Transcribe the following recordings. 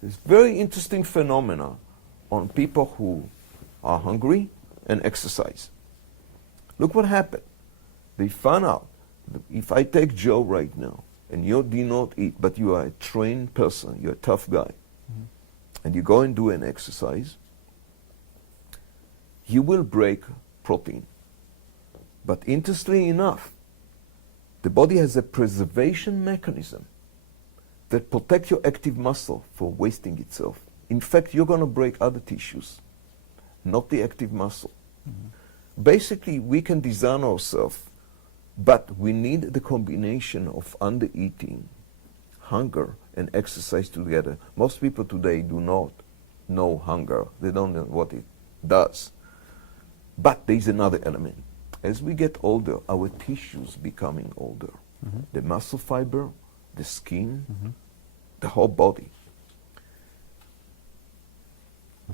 There's very interesting phenomena on people who are hungry and exercise. Look what happened. They found out that if I take Joe right now, and you do not eat, but you are a trained person, you're a tough guy, and you go and do an exercise, you will break protein. But interestingly enough, the body has a preservation mechanism that protects your active muscle from wasting itself. In fact, you're going to break other tissues, not the active muscle. Basically, we can design ourselves, but we need the combination of under-eating, hunger, and exercise together. Most people today do not know hunger. They don't know what it does. But there's another element. As we get older, our tissues becoming older. The muscle fiber, the skin, the whole body.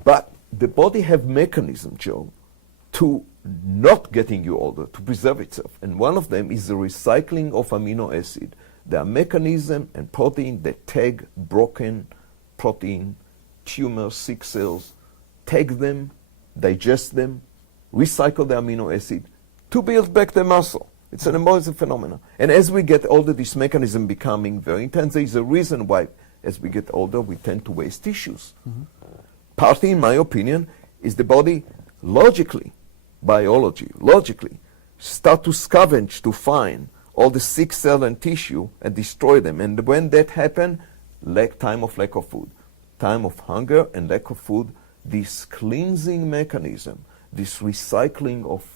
But the body have mechanism, Joe, to not getting you older, to preserve itself. And one of them is the recycling of amino acid. There are mechanism and protein that tag broken protein, tumors, sick cells, tag them, digest them, recycle the amino acid to build back the muscle. It's an amazing phenomenon. And as we get older, this mechanism becoming very intense. There is a reason why, as we get older, we tend to waste tissues. Partly, in my opinion, is the body logically start to scavenge to find all the sick cell and tissue and destroy them. And when that happens, time of lack of food, time of hunger and lack of food, this cleansing mechanism, this recycling of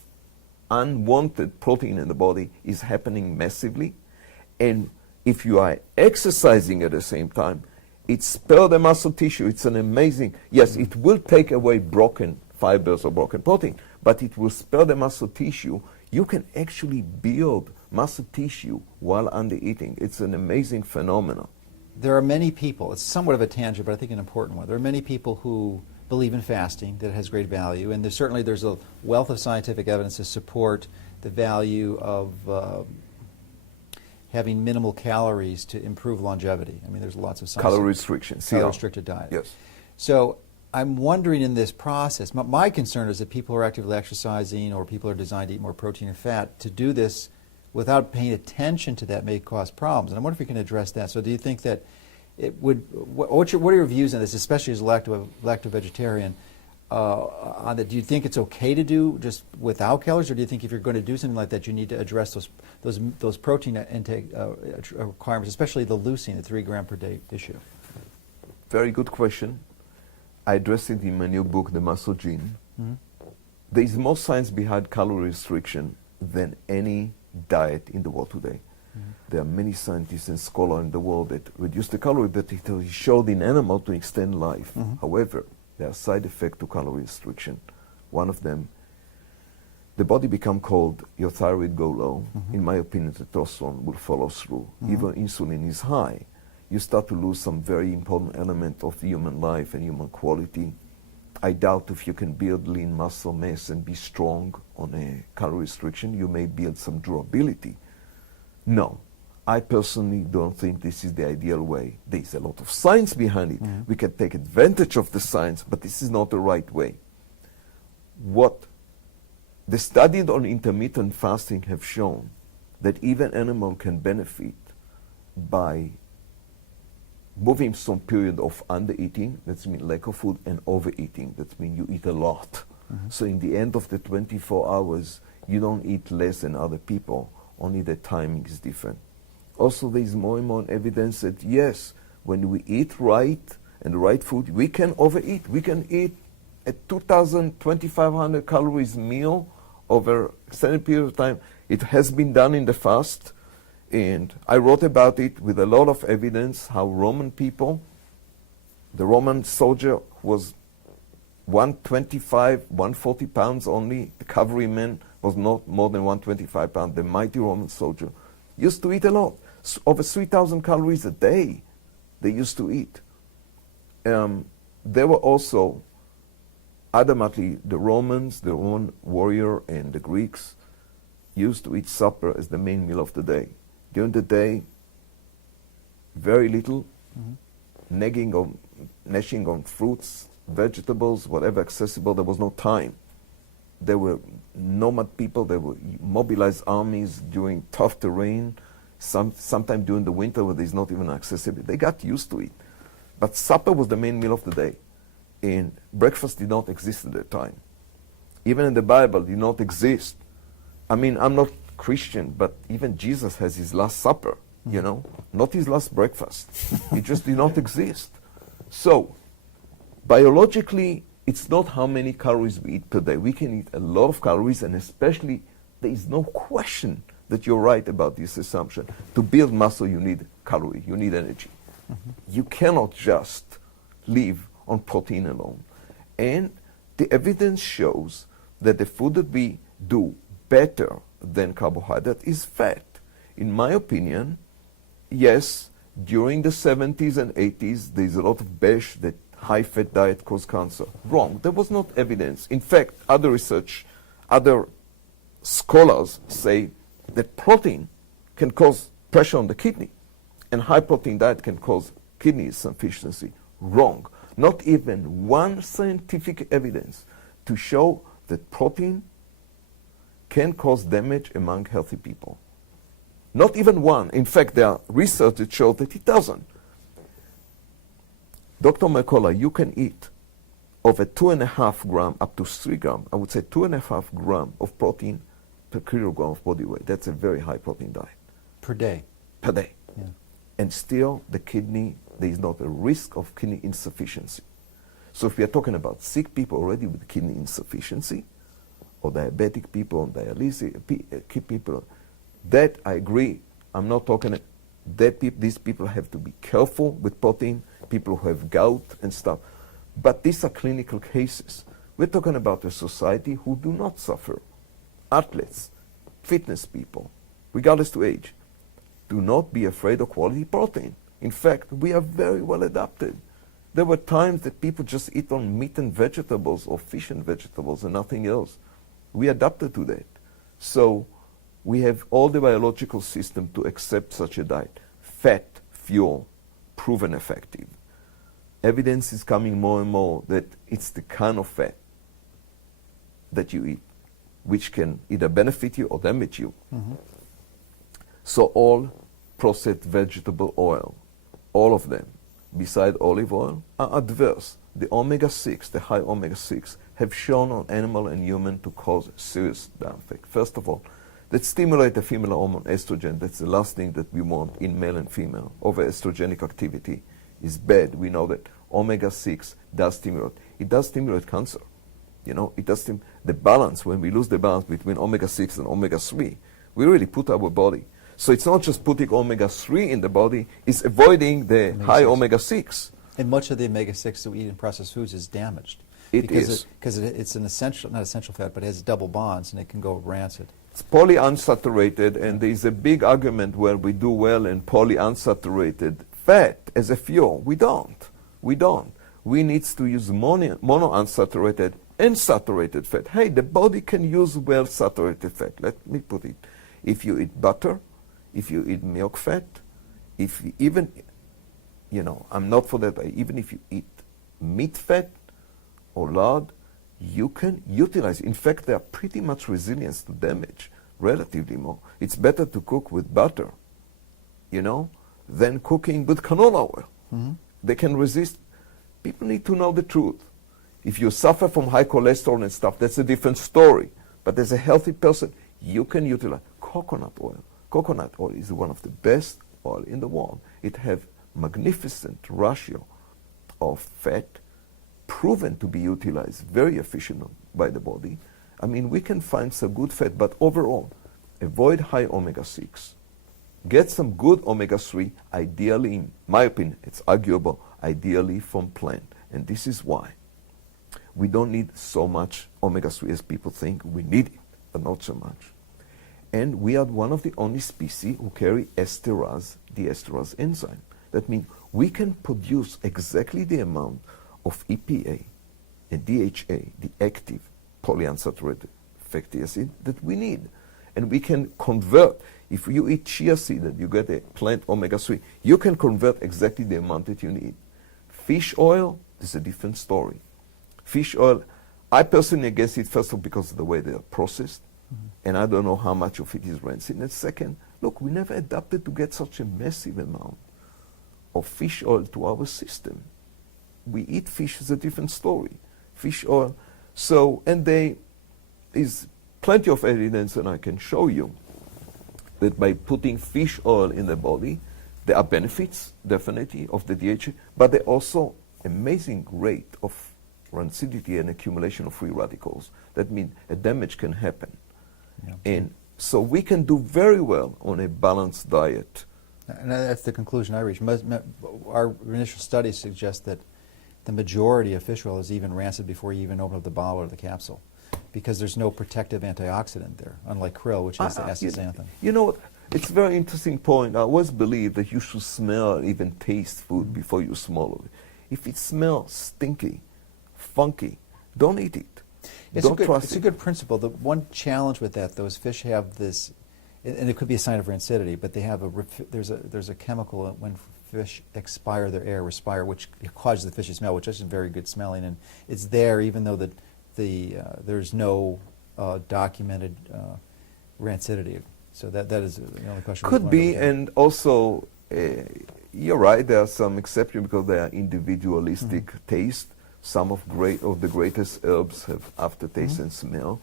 unwanted protein in the body is happening massively. And if you are exercising at the same time, it spares the muscle tissue. It's an amazing, yes, it will take away broken fibers or broken protein, but it will spare the muscle tissue. You can actually build muscle tissue while under eating. It's an amazing phenomenon. There are many people, it's somewhat of a tangent, but I think an important one. There are many people who believe in fasting, that it has great value, and there's a wealth of scientific evidence to support the value of having minimal calories to improve longevity. I mean, there's lots of science. Calorie restriction. Calorie-restricted diet. Yes. So I'm wondering in this process, my concern is that people who are actively exercising or people who are designed to eat more protein and fat, to do this without paying attention to that may cause problems. And I wonder if we can address that. So do you think that it would, what are your views on this, especially as a lacto-vegetarian, on that? Do you think it's okay to do just without calories, or do you think if you're going to do something like that, you need to address those protein intake requirements, especially the leucine, the 3 gram per day issue? Very good question. I addressed it in my new book, The Muscle Gene. There is more science behind calorie restriction than any diet in the world today. There are many scientists and scholars in the world that reduce the calorie, but it is showed in animal to extend life. However, there are side effects to calorie restriction. One of them, the body become cold, your thyroid go low. In my opinion, testosterone will follow through. Even insulin is high. You start to lose some very important element of human life and human quality. I doubt if you can build lean muscle mass and be strong on a calorie restriction. You may build some durability. No, I personally don't think this is the ideal way. There's a lot of science behind it. We can take advantage of the science, but this is not the right way. What the studies on intermittent fasting have shown that even animal can benefit by moving some period of under-eating, that means lack of food, and overeating, that means you eat a lot. So in the end of the 24 hours, you don't eat less than other people, only the timing is different. Also, there is more and more evidence that yes, when we eat right and the right food, we can overeat. We can eat a 2,000, 2,500 calories meal over extended period of time. It has been done in the past, and I wrote about it with a lot of evidence how Roman people, the Roman soldier was 125, 140 pounds only. The cavalryman was not more than 125 pounds. The mighty Roman soldier used to eat a lot. Over 3,000 calories a day they used to eat. There were also, adamantly, the Romans, the Roman warrior, and the Greeks used to eat supper as the main meal of the day. During the day, very little, nagging of gnashing on fruits, vegetables, whatever accessible. There was no time. There were nomad people. They would mobilize armies during tough terrain, sometime during the winter where there's not even accessibility. They got used to it. But supper was the main meal of the day. And breakfast did not exist at that time. Even in the Bible, did not exist. I mean, I'm not Christian, but even Jesus has his last supper, you know, not his last breakfast. It just did not exist. So, biologically, it's not how many calories we eat per day. We can eat a lot of calories, and especially, there is no question that you're right about this assumption. To build muscle, you need calorie, you need energy. You cannot just live on protein alone. And the evidence shows that the food that we do better than carbohydrate is fat. In my opinion, yes, during the 70s and 80s, there's a lot of bash that high-fat diet caused cancer. Wrong. There was not evidence. In fact, other research, other scholars say that protein can cause pressure on the kidney, and high-protein diet can cause kidney insufficiency. Wrong. Not even one scientific evidence to show that protein can cause damage among healthy people. Not even one. In fact, there are research that shows that it doesn't. Dr. Mercola, you can eat over 2.5 grams up to 3 grams, I would say 2.5 grams of protein per kilogram of body weight. That's a very high protein diet. Per day? Per day. Yeah. And still, the kidney, there is not a risk of kidney insufficiency. So if we are talking about sick people already with kidney insufficiency, or diabetic people on dialysis, people, that I agree. I'm not talking that these people have to be careful with protein, people who have gout and stuff. But these are clinical cases. We're talking about a society who do not suffer. Athletes, fitness people, regardless to age, do not be afraid of quality protein. In fact, we are very well adapted. There were times that people just eat on meat and vegetables or fish and vegetables and nothing else. We adapted to that. So we have all the biological system to accept such a diet. Fat, fuel, proven effective. Evidence is coming more and more that it's the kind of fat that you eat which can either benefit you or damage you. So all processed vegetable oil, all of them, beside olive oil, are adverse. The omega-6, the high omega-6, have shown on animal and human to cause serious down effect. First of all, that stimulate the female hormone estrogen. That's the last thing that we want in male and female. Over-estrogenic activity is bad. We know that omega-6 does stimulate. It does stimulate cancer. You know, it does the balance. When we lose the balance between omega-6 and omega-3, we really put our body. So it's not just putting omega-3 in the body, it's avoiding the high omega-6. And much of the omega-6 that we eat in processed foods is damaged. Because it's an essential, not essential fat, but it has double bonds and it can go rancid. It's polyunsaturated, and there's a big argument where we do well in polyunsaturated fat as a fuel. We don't. We need to use monounsaturated and saturated fat. Hey, the body can use well saturated fat. Let me put it. If you eat butter, if you eat milk fat, if you even, you know, I'm not for that, even if you eat meat fat or lard, you can utilize. In fact, they are pretty much resilient to damage, relatively more. It's better to cook with butter, you know, than cooking with canola oil. They can resist. People need to know the truth. If you suffer from high cholesterol and stuff, that's a different story. But as a healthy person, you can utilize coconut oil. Coconut oil is one of the best oil in the world. It has magnificent ratio of fat, proven to be utilized very efficiently by the body. I mean, we can find some good fat, but overall, avoid high omega-6. Get some good omega-3, ideally, in my opinion, it's arguable, ideally from plant. And this is why. We don't need so much omega-3 as people think. We need it, but not so much. And we are one of the only species who carry esterase, the esterase enzyme. That means we can produce exactly the amount of EPA and DHA, the active polyunsaturated fatty acid, that we need. And we can convert. If you eat chia seed and you get a plant omega-3, you can convert exactly the amount that you need. Fish oil, is a different story. Fish oil, I personally against it, first of all, because of the way they are processed, and I don't know how much of it is rancid. And second, look, we never adapted to get such a massive amount of fish oil to our system. We eat fish is a different story. Fish oil, so, and there is plenty of evidence, and I can show you, that by putting fish oil in the body, there are benefits, definitely, of the DHA, but there are also amazing rate of rancidity and accumulation of free radicals. That means a damage can happen. Yeah. And so we can do very well on a balanced diet. And that's the conclusion I reached. Our initial studies suggest that the majority of fish oil is even rancid before you even open up the bottle or the capsule, because there's no protective antioxidant there, unlike krill, which has the astaxanthin. You know what? It's a very interesting point. I always believe that you should smell, even taste food before you swallow it. If it smells stinky, funky, don't eat it. It's a good principle. The one challenge with that, though, is fish have this, and it could be a sign of rancidity, but they have there's a chemical when fish expire their air, respire, which causes the fish to smell, which isn't very good smelling, and it's there even though there's no documented rancidity. So that is the only question. Could be, and also, you're right, there are some exceptions because they are individualistic taste. Some of the greatest herbs have aftertaste and smell.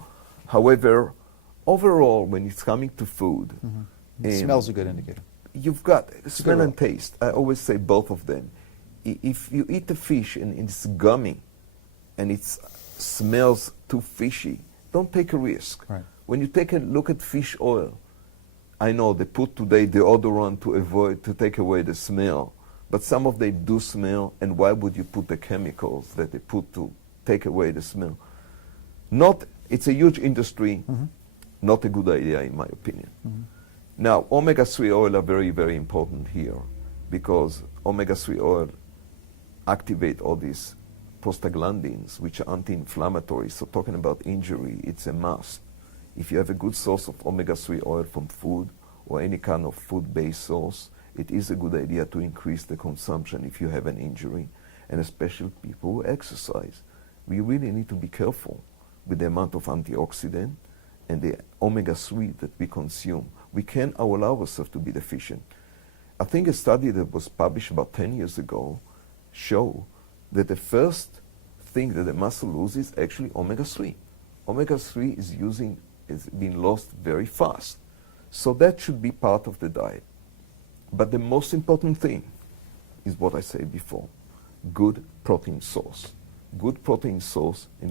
However, overall, when it's coming to food, smell's a good indicator. You've got smell and taste. I always say both of them. If you eat the fish and it's gummy and it smells too fishy, don't take a risk. Right. When you take a look at fish oil, I know they put today deodorant to take away the smell, but some of them do smell, and why would you put the chemicals that they put to take away the smell? It's a huge industry, not a good idea in my opinion. Now, omega-3 oil are very, very important here because omega-3 oil activate all these prostaglandins, which are anti-inflammatory. So talking about injury, it's a must. If you have a good source of omega-3 oil from food or any kind of food-based source, it is a good idea to increase the consumption if you have an injury, and especially people who exercise. We really need to be careful with the amount of antioxidant and the omega-3 that we consume. We can't allow ourselves to be deficient. I think a study that was published about 10 years ago showed that the first thing that the muscle loses is actually omega-3. Omega-3 is being lost very fast. So that should be part of the diet. But the most important thing is what I said before, good protein source. Good protein source and